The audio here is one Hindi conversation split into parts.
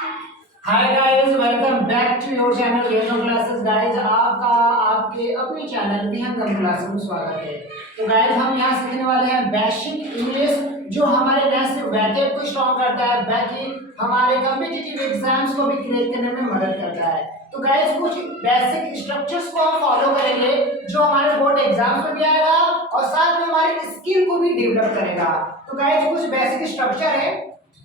Hi guys, welcome back to your channel Vihangam classes. Guys, आपका आपके अपने चैनल विहंगम क्लासेस में स्वागत है। तो गाइस, हम यहाँ सीखने वाले हैं बेसिक इंग्लिश, जो हमारे नेक्स्ट वेटेड को स्ट्रॉन्ग करता है, बाकी हमारे कॉम्पिटिटिव एग्जाम्स को भी क्लियर करने में मदद करता है। तो गाइस, कुछ बेसिक स्ट्रक्चर्स को हम फॉलो करेंगे जो हमारे बोर्ड एग्जाम्स में भी आएगा और साथ में हमारी स्किल को भी डेवलप करेगा। तो गाइस, कुछ बेसिक स्ट्रक्चर है,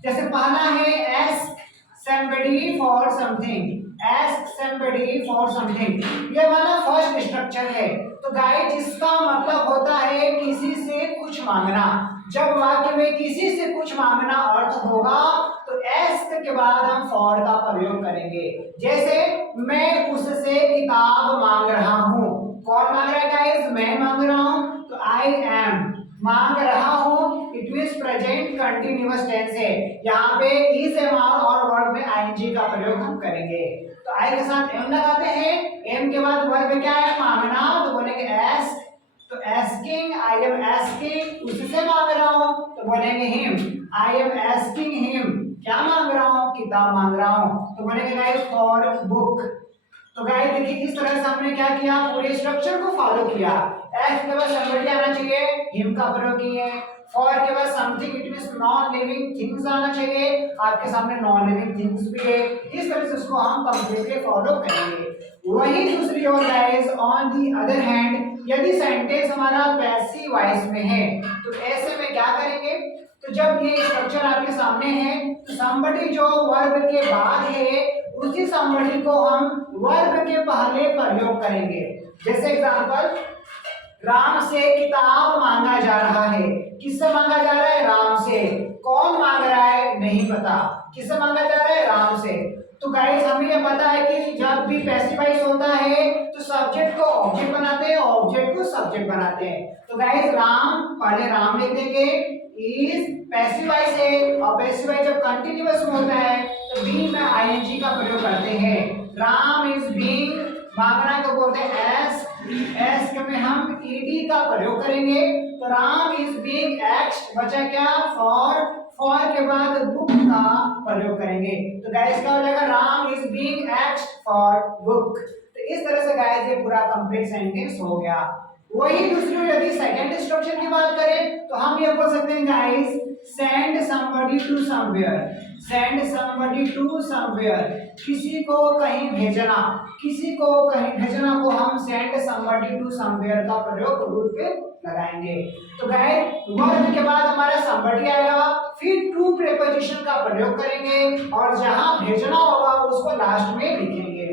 जैसे पहला है S somebody for something, ask somebody for something। ये हमारा फर्स्ट स्ट्रक्चर है। तो गाइस, इसका मतलब होता है किसी से कुछ मांगना। जब वाक्य में किसी से कुछ मांगना अर्थ होगा तो ask के बाद हम for का प्रयोग करेंगे। जैसे मैं उससे किताब मांग रहा हूँ। कौन मांग रहा है गाइस? मैं मांग रहा हूँ। तो I am मांग रहा हूँ, it means present continuous tense है। यहाँ पे इज एम और वर्ब में आईएनजी का प्रयोग हम करेंगे। तो आई के साथ एम लगाते हैं, एम के बाद वर्ब क्या है? मांगना। तो बोलेंगे एस्क। तो एस्किंग, आई एम एस्किंग, उससे मांग रहा हूँ। तो बोलेंगे him, I am asking him. क्या मांग रहा हूँ? किताब मांग रहा हूँ। तो बोलेंगे गाइस फॉर बुक। तो गाइस देखिए, इस तरह से हमने क्या किया, पूरे स्ट्रक्चर को फॉलो किया। एस के बाद समबडी आना चाहिए, हिम का प्रयोग किए। फॉर के बाद something, it means non living things आना चाहिए। आपके सामने नॉन लिविंग थिंग्स भी है। इस तरह से उसको हम कंप्लीटली फॉलो करेंगे। वही दूसरी ओर guys, on the other hand, यदि सेंटेंस हमारा पैसिव वॉइस में है तो ऐसे में क्या करेंगे? तो जब ये स्ट्रक्चर आपके सामने है तो somebody जो वर्ब के बाद है उसी somebody को हम वर्ब के पहले प्रयोग करेंगे। जैसे एग्जांपल, राम से किताब मांगा जा रहा है। किससे मांगा जा रहा है? राम से। कौन मांग रहा है? नहीं पता। किससे मांगा जा रहा है? राम से। तो गाइस, हमें ये पता है कि जब भी पैसिव वॉइस होता है तो सब्जेक्ट को ऑब्जेक्ट बनाते हैं, ऑब्जेक्ट को सब्जेक्ट बनाते हैं। तो गाइस, राम पहले राम लिख देंगे, इज पैसिव वॉइस है और पैसिव वॉइस जब कंटीन्यूअस में होता है तो बी में आईएनजी का प्रयोग करते हैं। राम इज बीइंग, मांगना को बोलते हैं एस, एस में हम ईडी का प्रयोग करेंगे। तो राम इज बीइंग एक्स्ड, बचा क्या? फॉर के बाद बुक का प्रयोग करेंगे। तो गाइस क्या हो जाएगा? राम इज बीइंग एक्स्ड फॉर बुक। तो इस तरह से गाइस ये पूरा कंप्लीट सेंटेंस हो गया। वही दूसरी, यदि सेकंड स्ट्रक्चर की बात करें तो हम ये बोल सकते हैं guys, send somebody to somewhere. Send somebody to somewhere, किसी को कहीं भेजना। किसी को कहीं भेजना को हम सेंड समबडी टू समवेयर का प्रयोग रूप पे लगाएंगे। तो गाइस, वर्ब के बाद हमारा समबडी आएगा, फिर टू प्रीपोजिशन का प्रयोग करेंगे और जहां भेजना होगा उसको लास्ट में लिखेंगे।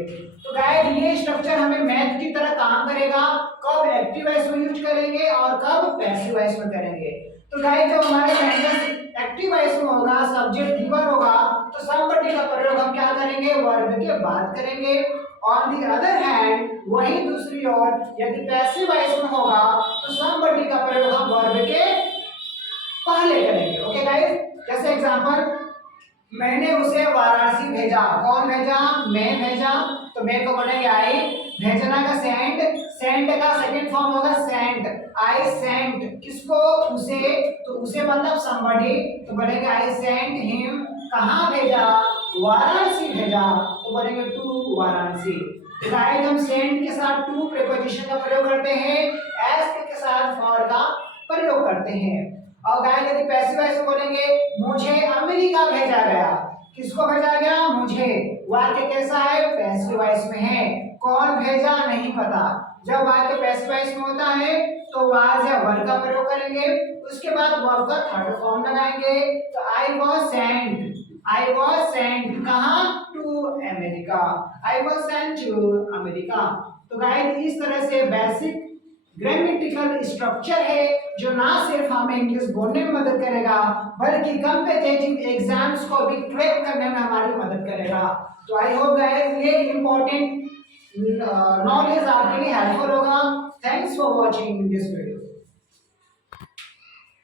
तो गाइस, ये स्ट्रक्चर हमें मैथ की तरह काम करेगा। कब एक्टिव वॉइस में यूज करेंगे और कब पैसिव वॉइस में करेंगे। तो गाइस, जब हमारे सेंटेंस एक्टिव वॉइस में होगा, सब्जेक्ट गिवन होगा, तो समबडी का प्रयोग हम क्या करेंगे? वर्ब के बाद करेंगे। ऑन दी अदर हैंड, वही दूसरी ओर यदि पैसिव वॉइस में होगा तो समबडी का प्रयोग हम वर्ब के पहले करेंगे। ओके गाइस, जैसे एग्जांपल, मैंने उसे वाराणसी भेजा। कौन भेजा? मैं भेजा। तो मैं को बोलेंगे आई। भेजना का सेंड, सेंड का सेकंड फॉर्म होगा सेंट। आई सेंट, किसको? उसे। तो उसे मतलब somebody, तो बोलेंगे आई सेंट हिम। कहाँ भेजा? वाराणसी भेजा। तो बोलेंगे टू वाराणसी। गाइस, हम सेंट के साथ टू प्रीपोजिशन का प्रयोग करते हैं, एस्क के साथ फॉर का प्रयोग करते हैं। और गाइस, यदि पैसिव वॉइस में बोलेंगे, मुझे अमेरिका भेजा गया। किसको भेजा गया? मुझे। वाक्य कैसा है? पैसिव वॉइस में है। कौन भेजा? नहीं पता। जब वाक्य पैसिव वॉइस में होता है तो वाज या वर का प्रयोग करेंगे, उसके बाद वर्ब का थर्ड फॉर्म लगाएंगे। तो I was sent, I was sent कहां? To America. I was sent to America. तो गाइस, इस तरह से बेसिक ग्रामेटिकल स्ट्रक्चर है जो ना सिर्फ हमें इंग्लिश बोलने में मदद करेगा बल्कि कॉम्पिटिटिव एग्जाम्स को भी क्रैक करने में हमारी मदद करेगा। तो आई होप गाइस, ये इंपॉर्टेंट नॉलेज आपके लिए हेल्पफुल होगा। Thanks for watching this video.